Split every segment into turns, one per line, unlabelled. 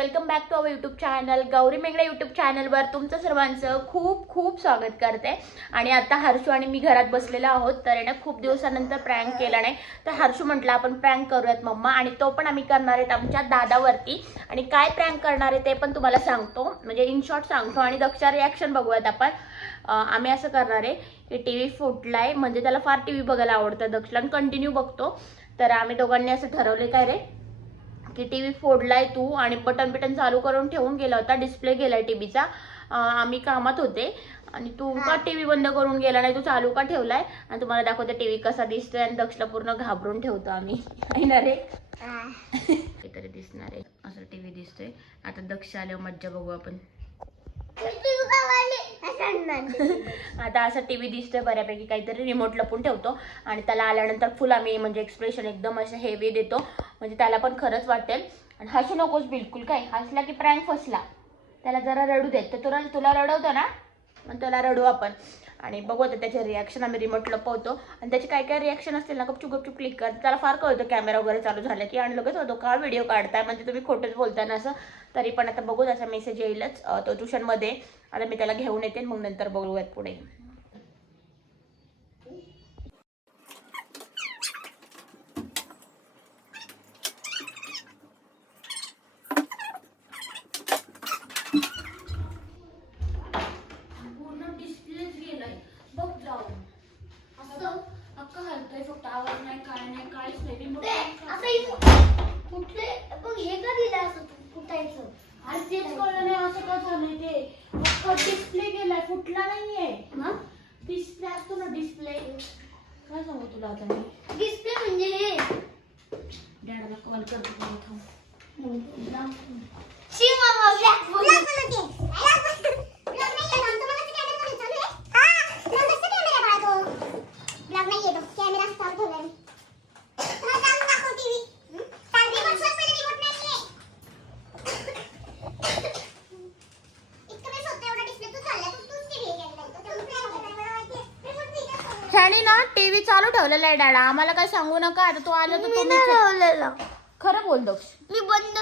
Welcome back to our YouTube channel Gauri Mengade YouTube चॅनलवर तुमचं सर्वांचं खूप खूप स्वागत करते. आणि आता हर्षू आणि मी घरात बसलेलो आहोत. तर येणं खूप दिवसानंतर प्रँक केला नाही. तर हर्षू म्हटलं आपण प्रँक करूयात मम्मा. आणि तो पण आम्ही करणार आहेत आमच्या दादावरती. आणि काय प्रँक करणार आहे ते पण तुम्हाला सांगतो. म्हणजे इन शॉर्ट सांगतो. आणि दक्षा रिॲक्शन बघूयात आपण. आम्ही असं करणार आहे की टी व्ही फुटलाय. म्हणजे त्याला फार टी व्ही बघायला आवडतं. दक्षला कंटिन्यू बघतो. तर आम्ही दोघांनी असं ठरवले काय रे? की टी व्ही फोडलाय तू आणि बटन बिटन चालू करून ठेवून गेला होता डिस्प्ले गेलाय टीव्हीचा. आम्ही कामात होते. आणि तू का टीव्ही बंद करून गेला नाही? तू चालू का ठेवलाय? आणि तुम्हाला दाखवते टीव्ही कसा दिसतोय आणि दक्षला पूर्ण घाबरून ठेवतो आम्ही. आहे ना रे? काहीतरी दिसणार. आहे असं टीव्ही दिसतोय. आता दक्ष आल्यावर मज्जा बघू आपण. आता असं टीव्ही दिसतोय बऱ्यापैकी काहीतरी रिमोट लपून ठेवतो. आणि त्याला आल्यानंतर फुल आम्ही म्हणजे एक्सप्रेशन एकदम असं हेवी देतो. म्हणजे त्याला पण खरंच वाटेल. आणि हसू नकोस बिलकुल काय. हसला की प्रँक फसला. त्याला जरा रडू देत तर तुला तुला रडवतो ना? मग त्याला रडू आपण. आणि बघू आता त्याचे रिॲक्शन आम्ही रिमोट लपवतो. आणि त्याचे काय काय रिॲक्शन असतील ना गपचूप गपचूप क्लिक कर. त्याला फार कळतं कॅमेरा वगैरे चालू झाला की आणि लगेच होतो का व्हिडिओ काढताय? म्हणजे तुम्ही खोटंच बोलताय ना असं. तरी पण आता बघू त्याचा मेसेज येईलच. तो ट्युशनमध्ये आता मी त्याला घेऊन येते मग नंतर बघूयात पुढे पूर्ण डिस्प्लेच गेलाय बघ जाऊन असं अक्का हलतोय फक्त आवाज नाही काय नाही काहीच नाही remote नाही काय. अरे तेच कळलं नाही असं का झालंय ते अख्खा डिस्प्ले गेलाय फुटला नाहीये डिस्प्ले असतो ना डिस्प्ले काय सांगू तुला आता मी? डॅडाला कॉल करतो थांब. ह्याने आहे डॅडा आम्हाला काय सांगू नका आता तो आला तर तुम्ही खरं बोल दक्ष.
मी बंद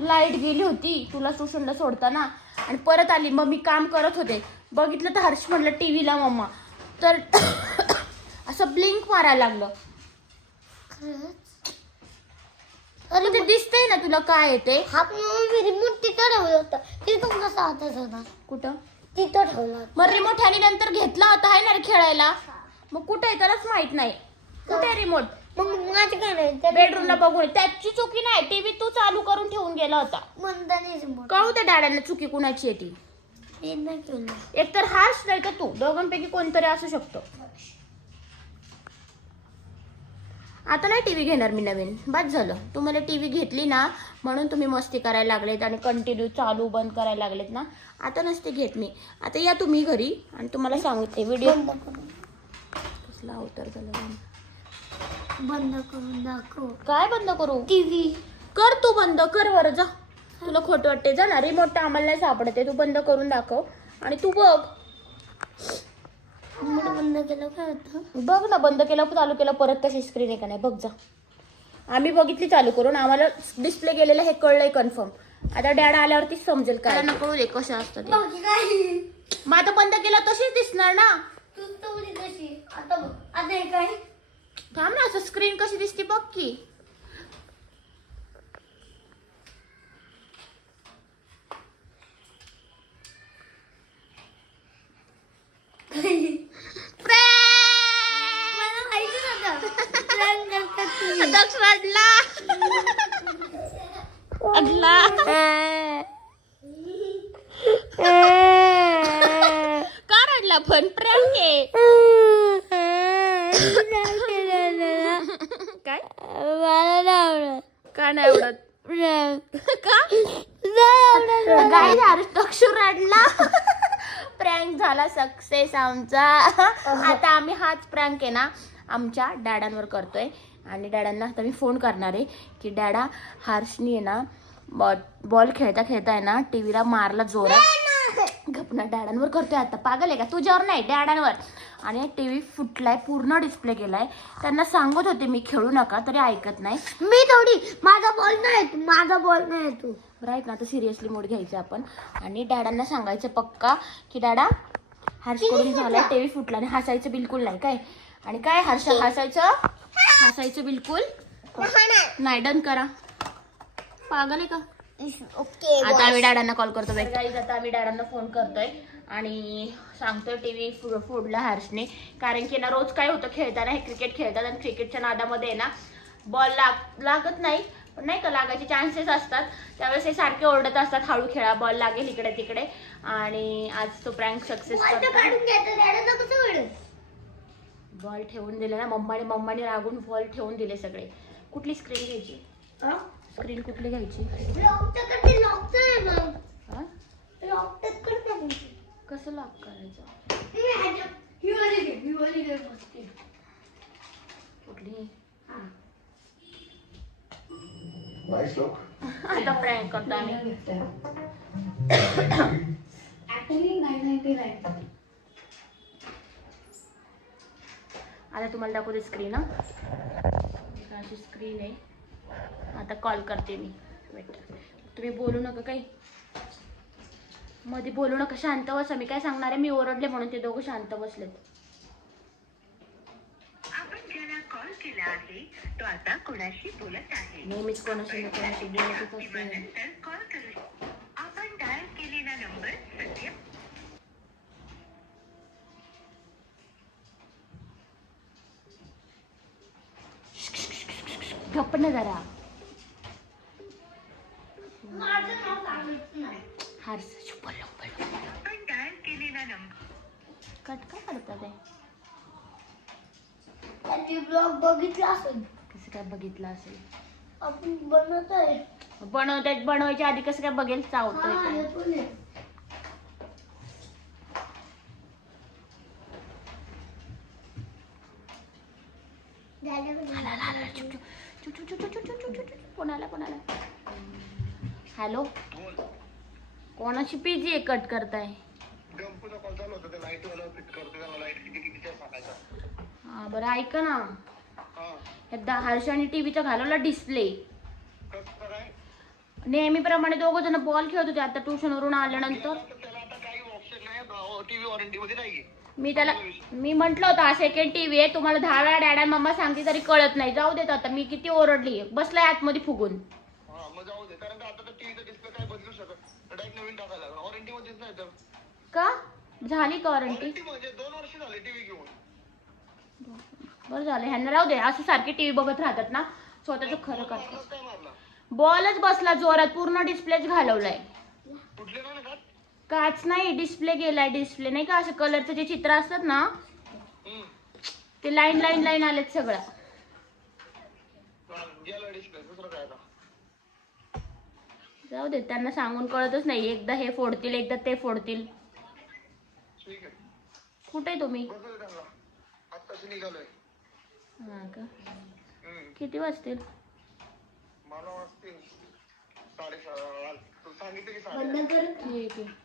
लाइट गेली होती तुला ट्युशनला सोडताना. आणि परत आली मग मी काम करत होते. बघितलं तर हर्ष म्हटलं टीव्हीला मम्मा. तर असं ब्लिंक मारायला लागलं. अरे ते दिसतंय ना तुला काय आहे ते?
हा मी रिमोट तिथं ठेवलं होतं. तिथून कसं होता
कुठं?
तिथं ठेवलं
मग रिमोट ह्याने नंतर घेतला होता आहे ना रे खेळायला? मग कुठे आहे त्यालाच माहीत नाही. कुठे आहे रिमोट
मग माझं काय नाही त्या
बेडरूमला बघून. त्याची चुकी नाही टीव्ही तू चालू करून ठेवून गेला होता.
नाही
कळू त्या डॅडाला चुकी कुणाची आहे ती.
नाही केलं.
एक तर हाच नाही तर तू. दोघांपैकी कोणतरी असू शकतो. आता नाही टीव्ही घेणार मी नवीन. बस झालं. तुम्हाला टीव्ही घेतली ना म्हणून तुम्ही मस्ती करायला लागलेत आणि कंटिन्यू चालू बंद करायला लागलेत ना. आता नसते घेत मी. आता या तुम्ही घरी आणि तुम्हाला सांगते. व्हिडिओ
बंद करून.
कसला अवतार झाला
बंद. करून दाखव.
काय बंद करू?
टीव्ही
कर तू बंद कर बरं जा. तुला खोटं वाटते जा ना. रिमोट आम्हाला नाही सापडते तू बंद करून दाखव. आणि तू बघ.
बंद केलं काय होतं
बघ ना बंद केलं चालू केलं परत कशी स्क्रीन आहे का नाही. बघ जा. आम्ही बघितली चालू करून. आम्हाला डिस्प्ले गेलेलं हे कळलंय कन्फर्म आता डॅडा आल्यावरती समजेल काय. नको दे कसं असतं ते.
बाकी काय
मग आता बंद केलं तशीच दिसणार ना.
तू तर कशी? आता बघ आता हे काय?
थांब ना असं स्क्रीन कशी दिसते बघ की.
मला माहितीच होतं Prank
पण प्रँक आहे. काय?
मला नाही आवडत
का नाही आवडत? का?
नाही आवडत
काय झालं? दक्ष प्रँक झाला सक्सेस आमचा. आता आम्ही हाच प्रँक आहे ना आमच्या डॅडांवर करतोय. आणि डॅडांना आता मी फोन करणार आहे की डॅडा हार्शनी आहे ना बॉल बॉल खेळता खेळता आहे ना टी व्हीला मारला जोरात. गपना डॅडांवर करतोय आता. पागल आहे का? तुझ्यावर नाही डॅडांवर. आणि टी व्ही फुटलाय पूर्ण डिस्प्ले केलाय. त्यांना सांगत होते मी खेळू नका तरी ऐकत नाही.
मी थोडी माझा बॉल नाही माझा बॉल नाही
बरं ऐक ना आता सिरियसली मोड घ्यायचं आपण. आणि डॅडांना सांगायचं पक्का की डॅडा हर्षकडून झालाय टी व्ही फुटला आणि हसायचं बिलकुल नाही काय? आणि काय हर्ष हसायचं? हसायचं बिलकुल? नाही डन करा. पागल आहे का?
ओके
आता आम्ही डॅडांना कॉल करतो गाईज आता आम्ही डॅडांना फोन करतोय आणि सांगतोय टी व्ही फोडला हर्षने. कारण की ना रोज काय होतं खेळताना हे क्रिकेट खेळतात आणि क्रिकेटच्या नादामध्ये आहे ना बॉल लाग लागत नाही. पण नाही का लागायचे चान्सेस असतात. त्यावेळेस हे सारखे ओरडत असतात हळू खेळा बॉल लागेल इकडे तिकडे. आणि आज तो प्रँक सक्सेस बॉल ठेवून दिले ना मम्माने मम्माने रागून बॉल ठेवून दिले सगळे. कुठली स्क्रीन घ्यायची? स्क्रीन कुठली घ्यायची? हा? कसं लॉक करायचं?
ही ही
कुठली. आता प्रँक करतो आम्ही. आता तुम्हाला दाखवते स्क्रीन अशी स्क्रीन आहे? आता कॉल करते मी. वेट तुम्ही बोलू नका काही. मध्ये बोलू नका शांत बसा. मी काय सांगणार आहे? मी ओरडले म्हणून ते दोघं शांत बसलेत. नेहमीच कोणाशी कोणाशी बोलतच असते
नंतर कॉल करू आपण डायल केलेला नंबर सध्या
गप्प ना जरा
केलेला नंबर
कट का करतात आहे
त्यांनी ब्लॉग बघितला असेल?
कसं काय बघितलं असेल?
आपण बनवत आहे
बनवतात बनवायच्या आधी कसं काय बघेल? चावतोय
हा
काय
येतो ना. झालं का?
कोणाला कोणाला? हॅलो? कोणाची पीजी आहे कट करताय? हा बरं ऐका ना. एकदा हर्षाने टीव्हीचा घालवला डिस्प्ले नेहमीप्रमाणे दोघ जण बॉल खेळत होते. आता ट्युशनवरून आल्यानंतर?
टीव्ही वॉरंटी वगैरे
मी त्याला मी म्हंटल होतं सेकंड टीव्ही आहे तुम्हाला दहा वेळा डॅडा मम्मा सांगते तरी कळत नाही. जाऊ देत आता मी किती ओरडली. बसलाय आतमध्ये फुगून.
हा मग जाऊ दे कारण का आता तर टीव्हीचा डिस्प्ले काय बदलू शकत? डायरेक्ट नवीन टाकायला लागला. वॉरंटी मध्येच नाही तर?
का? झाली का वॉरंटी
वॉरंटी म्हणजे दोन वर्ष झाले टीव्ही घेऊन.
बरं झालं ह्यांना राहू दे. असं सारखे टीव्ही बघत राहतात ना. स्वतःचं खरं करतात.
मारलाच काय मारला
बॉलच बसला जोरात पूर्ण डिस्प्लेच घालवलाय.
कुठले नाही ना का?
काच नाही डिस्प्ले गेलाय डिस्प्ले नाही का असं कलरचं जे चित्र असतात ना ते लाईन लाईन लाईन आलेत सगळं. जाऊ दे त्यांना सांगून कळतच नाही. एकदा हे फोडतील एकदा ते फोडतील.
ठीक आहे
कुठे तुम्ही? हा का? किती वाजतील? ठीक आहे.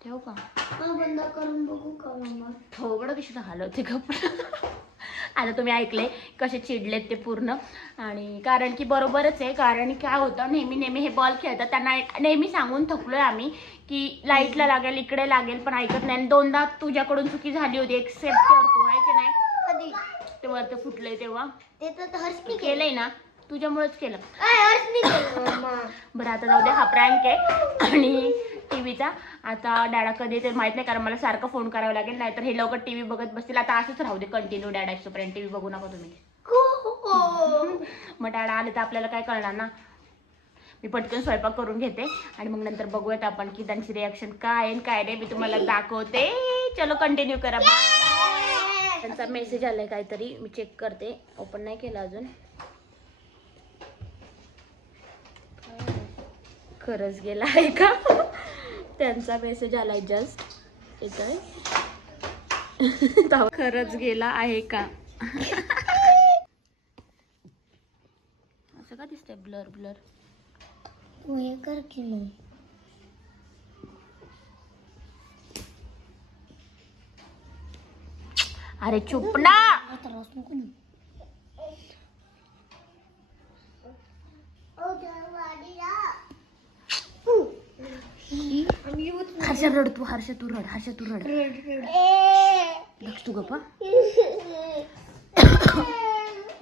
ठेवू का?
हा बंद करून बघू का
हलवते कपडा आता तुम्ही ऐकले कसे चिडलेत ते पूर्ण. आणि कारण की बरोबरच आहे कारण काय होतं नेहमी नेहमी हे बॉल खेळतात. त्यांना नेहमी सांगून थकलोय आम्ही की लाईटला लागेल इकडे लागेल पण ऐकत नाही. आणि दोनदा तुझ्याकडून चुकी झाली होती एक्सेप्ट कर तू आहे की नाही?
कधी?
ते वरती फुटलंय तेव्हा.
ते तर हर्षनी
केलंय ना? तुझ्यामुळेच केलं. बरं आता जाऊ दे हा प्रँक आहे. आणि टी व्हीचा आता डॅडा कधी ते माहीत नाही कारण मला सारखं फोन करावं लागेल नाहीतर हे लवकर टी व्ही बघत बसतील. आता असंच राहू दे कंटिन्यू डॅडा पर्यंत टी व्ही बघू नका तुम्ही. मग डॅडा आले तर आपल्याला काय कळणार ना? मी पटकन स्वयंपाक करून घेते आणि मग नंतर बघूयात आपण की त्यांची रिॲक्शन काय आहे काय नाही. मी तुम्हाला दाखवते. चलो कंटिन्यू करा. त्यांचा मेसेज आलाय काहीतरी. मी चेक करते. ओपन नाही केला अजून. खरंच गेला आहे का? त्यांचा मेसेज आलाय जस्ट येत आहे खरंच गेला आहे का? असं का दिसतंय? ब्लर ब्लर
तू हे कर की मग.
अरे चुप ना!
त्रास नको ना Oh,
हर्षा रड तू हर्षा तू रड हर्षा तू रड. लक्ष तू गप्पा.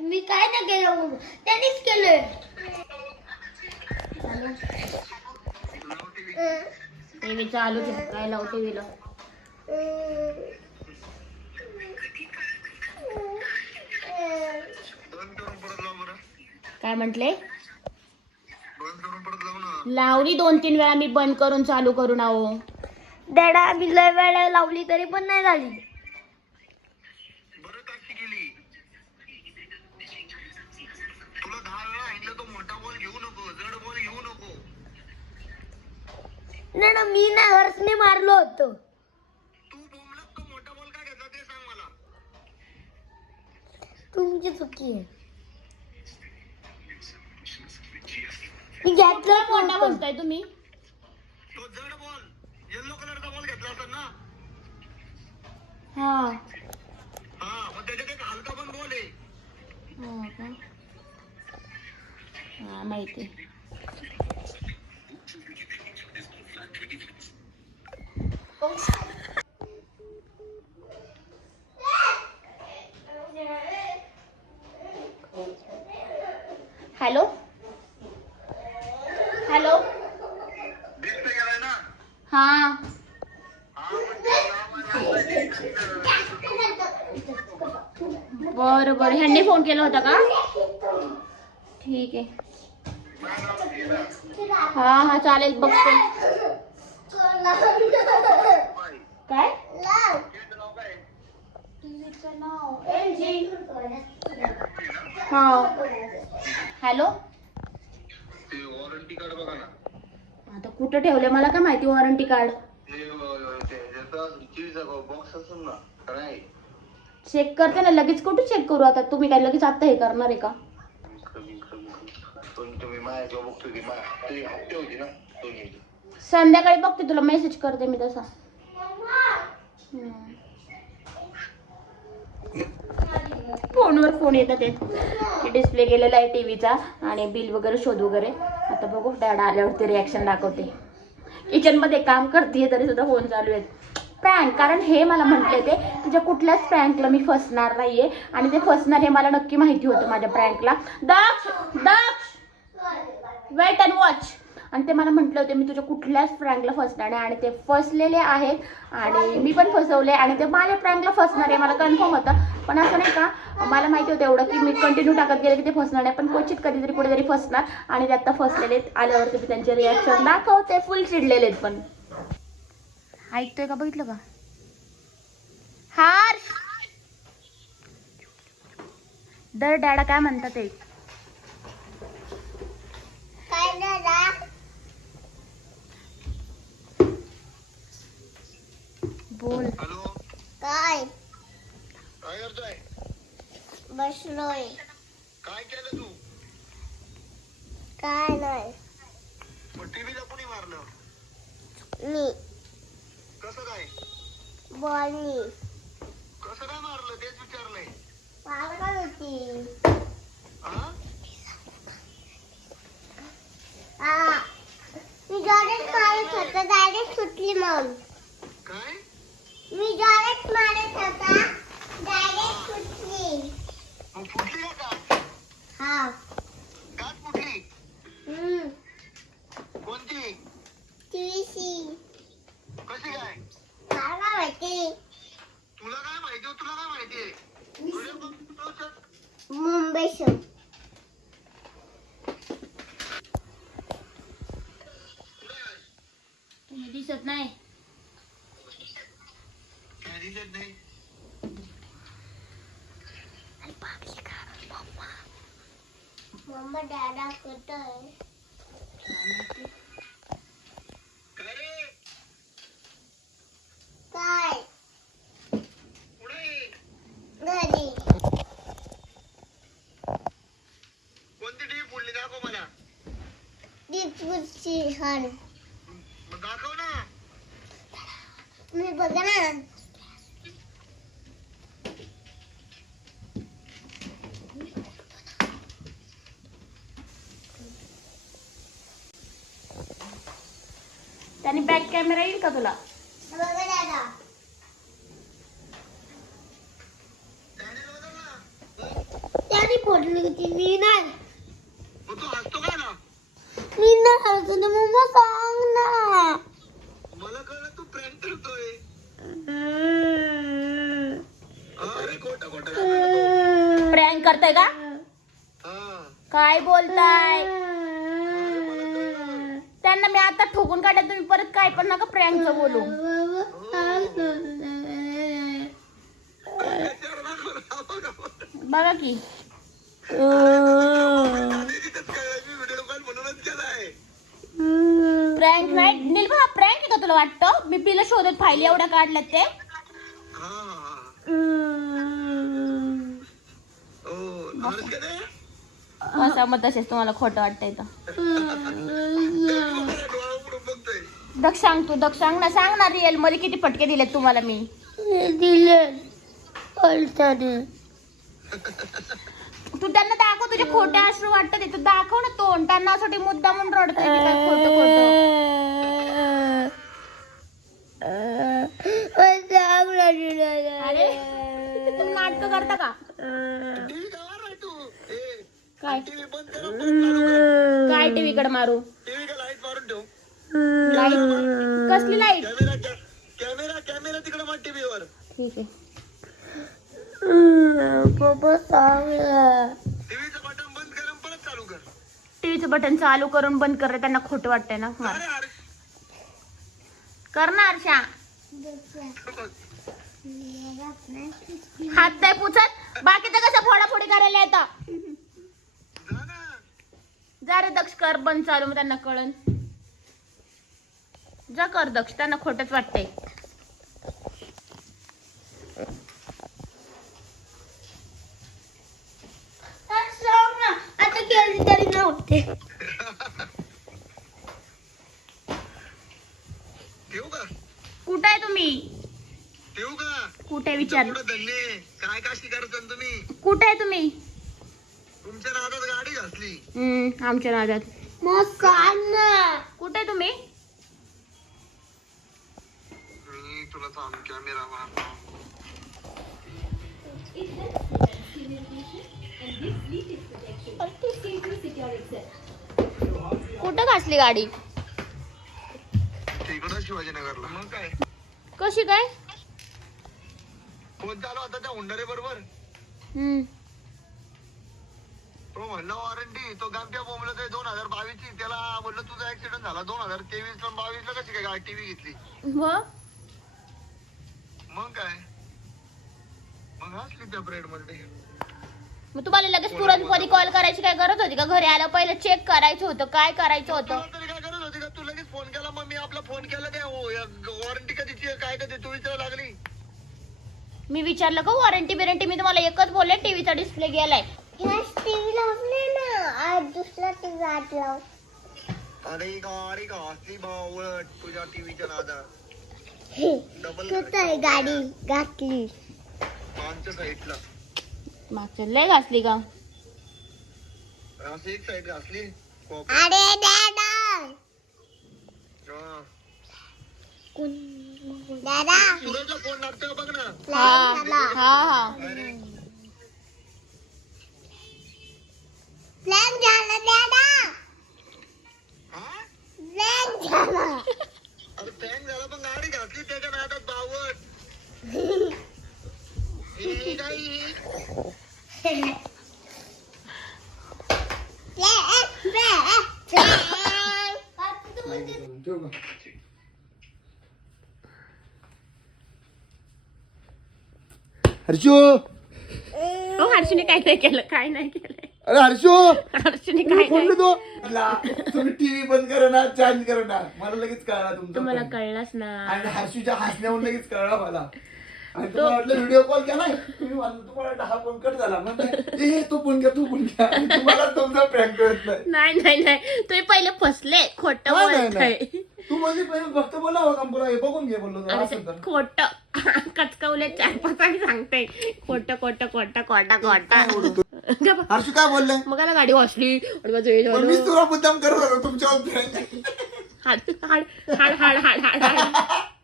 मी काय नाही केलं. त्यांनीच केलंय.
टीव्ही चालू काय लाव टीव्हीला? काय म्हंटले? लावली दोन तीन वेळा मी बंद करून चालू करून आहो.
डॅडा मी लय वेळा लावली तरी पण नाही झाली.
बरं ताशी केली. तुला दहा वेळा सांगितलं तो मोठा बॉल घेऊ नको जड बॉल घेऊ नको.
नाही ना मी ना हर्षने मारलो होतो.
तू बोंबलत तो मोठा बॉल का घेतला ते सांग मला.
तुमची चुकी आहे. घेतलं
मोठा बोलताय तुम्ही.
तो जड बॉल. येल्लो कलरचा बॉल घेतला असेल ना.
हा.
हा मग त्याच्यात एक हलका पण बॉल आहे.
हो का? हा माहिती. हॅलो ह्यांनी फ़ोन केला होता का ठीक आहे हा हा चालेल बघते काय हा हॅलो
ते वॉरंटी कार्ड बघा ना
आता कुठं ठेवले मला काय माहिती वॉरंटी कार्ड
ते अं, ते बॉक्स ना
चेक करते ना लगेच कुठे चेक करू आता? तुम्ही काय लगेच आता हे करणार आहे का?
पण तुम्ही माझ्या जेव्हा बघतो की तुझी होती ना
संध्याकाळी बघते तुला मेसेज करते मी तसा. हम्म. फोनवर फोन येतात ते डिस्प्ले गेलेला आहे टीव्हीचा आणि बिल वगैरे शोध वगैरे. आता बघू डॅड आल्यावरती रिॲक्शन दाखवते. किचनमध्ये काम करते तरी सुद्धा फोन चालू आहेत. प्रँक कारण हे मला म्हटले ते तुझ्या कुठल्याच प्रँकला मी फसणार नाहीये. आणि ते फसणार हे मला नक्की माहिती होतं माझ्या प्रँकला Daksh Daksh. Wait and watch आणि ते मला म्हटलं होते मी तुझ्या कुठल्याच प्रँकला फसणार नाही. आणि ते फसलेले आहेत. आणि मी पण फसवले. आणि ते माझ्या प्रँकला फसणार आहे मला कन्फर्म होतं. पण असं नाही का मला माहिती होतं एवढं की मी कंटिन्यू टाकत गेले की ते फसणार नाही. पण क्वचित कधीतरी कुठेतरी फसणार. आणि ते आता फसलेले आल्यावरती मी त्यांचे रिॲक्शन दाखवते. फुल चिडलेले आहेत पण. ऐकतोय का बघितलं का? हार! दर डॅडा काय म्हणतात ते
काय दादा
बोल
हॅलो
काय
काय करतोय
बसलोय
काय केलं तू
काय नाही
मग टीव्हीला कोणी मारलं
मी
कसं काय
बॉलनी
कसं काय मारलं तेच विचारलंय
पागल होती
हा
हा मी डायरेक्ट मारत होता सुटली मग
काय?
मी डायरेक्ट मारत होता. डायरेक्ट
मग फुटली का
हा.
काच फुटली
हम्म.
कोणती?
टीव्ही
कशी काय?
मला माहिती?
तुला काय माहिती? हो? तुला काय तर
मुंबई शो
कुठे आहे?
तुम्ही दिसत नाही.
काय दिसत नाही.
मम्मा. दादा कुठं आहे?
काय?
घरी.
कोणती टीव्ही फुटली दाखव मला.
दीपची
मग दाखव ना
तुम्ही बघा ना
त्याने बॅक कॅमेरा येईल का तुला?
बघा दादा. त्याने फोडली होती मी नाही. मी ना मम्मा सांग ना.
मला कळलं तू प्रँक करतोय. अरे खोटं खोटं काय बोलतो?
प्रँक करताय का?
हा.
काय बोलताय? त्यांना मी आता ठोकून काढत तुम्ही परत काय पण नका प्रँकचं बोलू. बघा की. प्रँक नाही निर्भा प्रँक आहे का तुला वाटतं? मी पिलं शोधत फायली एवढ्या काढल्यात ते.
हा. ओ हर्ष का नाही?
असं मग तसेच तुम्हाला खोटं वाटतंय तर दक्ष सांग तू दक्ष सांग ना सांग ना रिअलमध्ये किती फटके दिलेत तुम्हाला मी.
दिले
तू त्यांना दाखव तुझे खोटे अश्रू वाटत तू दाखव ना तोंड. त्यांना असं मुद्दा म्हणून खोटं खोटं. अरे तुम्ही नाटक करता का? काय
टीव्ही बंद कर फोन चालू कर
काय टीव्ही कडे मारू?
टीव्ही का लाइट मारून ठेव
लाइट कसली लाइट?
कॅमेरा कॅमेरा कॅमेरा तिकडे मार टीव्हीवर.
ठीक आहे.
पप्पा सांग
टीव्हीचं बटन बंद कर आणि परत चालू कर.
टीव्हीचं बटन चालू करून बंद कर त्यांना खोटं वाटतंय ना. मार.
अरे अरे.
कर ना हर्षा हात नाही पुचत बाकीचं कसं फोडाफोडी करायला येतं?
जा
रे दक्ष कर बंद चालू मग त्यांना कळन. जा कर दक्ष त्यांना खोटच वाटतंय. कुठे आहे तुम्ही? कुठे विचार.
पुढे धन्य काय काशी करता तुम्ही?
कुठे आहे तुम्ही?
तुमच्या नादात गाडी घातली
हम्म, आमच्या नादात.
मग सांग ना
कुठे तुम्ही?
मी तुला थांब कॅमेरा मार
कुठं घासली गाडी?
तिकडं शिवाजीनगरला. मग काय?
कशी काय?
फोन चालू होता त्या हुंडारे बरोबर?
हम्म.
तो म्हणला वॉरंटी तो गामट्या बोंबला ते दोन हजार बावीस ची त्याला म्हणलं तुझा ऍक्सिडेंट झाला. दोन हजार तेवीस ला बावीस ला कशी काय गाडी टीव्ही घेतली?
मग?
मग काय? मग हसली त्या ब्रेडमध्ये.
मग तुम्हाला लगेच पुरणपोळी कॉल करायची काय गरज होती का? घरी आलं पहिलं चेक करायचं होतं. काय करायचं होतं?
तुला तरी काय गरज होती का? तू लगेच फोन केला मग मी आपला फोन केला काय वॉरंटी कधीची आहे, काय कधी? तू विचारा लागली.
मी विचारलं का वॉरंटी बिरंटी मी तुम्हाला एकच बोलले टीव्हीचा डिस्प्ले गेलाय.
टीव्ही लावले ना आज दुसरा टीव्ही आत लाव
अरे गाडी घासली बावळट तुझ्या टीव्हीच्या नादा डबल
कुठं आहे गाडी घातली
आमच्या साईडला
मागच्या लय घासली का?
असं एक साईड घासली कोप-
अरे दादा।
हा.
दादा।
सूरजला फ़ोन लागतोय बघ ना
हा हा हा।
अरे।
प्लॅन झाला दादा
हा
प्लॅन झाला
अरे टँक झाला पण गाडी घातली त्याच्या नादात बावट हे काही
हर्षू
हो हर्षीने काय नाही केलं काय नाही केलं
अरे हर्षू!
हर्षीने काय
तो? तुम्ही टीव्ही बंद करा ना चार्ज करा ना मला लगेच कळला तुमचा prank.
कळलंच ना.
आणि हर्षूच्या हसण्यावरून लगेच कळला मला. आणि तुम्हाला वाटलं व्हिडिओ कॉल केलाय तुम्ही म्हणलं तुम्हाला हा फोन कट झाला. ए, तू घ्या तू घ्या आणि तुम्हाला तुमचा प्रँक कळत नाही.
नाही नाही नाही. तुम्ही पहिले फसले. खोट
नाही, नाही,
बोलताय.
नाही. तू म्हणजे पहिले फक्त बोला हो हे बघून घे बोललो जरा. असं तर.
खोट. कचकवले चार पाच आणि सांगते. खोट खोट खोट खोटा खोटा.
हर्षू काय बोलले?
मग गाडी वाचली. आणि माझं हे
पण
झालं.
मीच तुला मुद्दाम करत होतो तुमच्यावर prank.
हाड हाड हाड हाड हाड हाड हाड.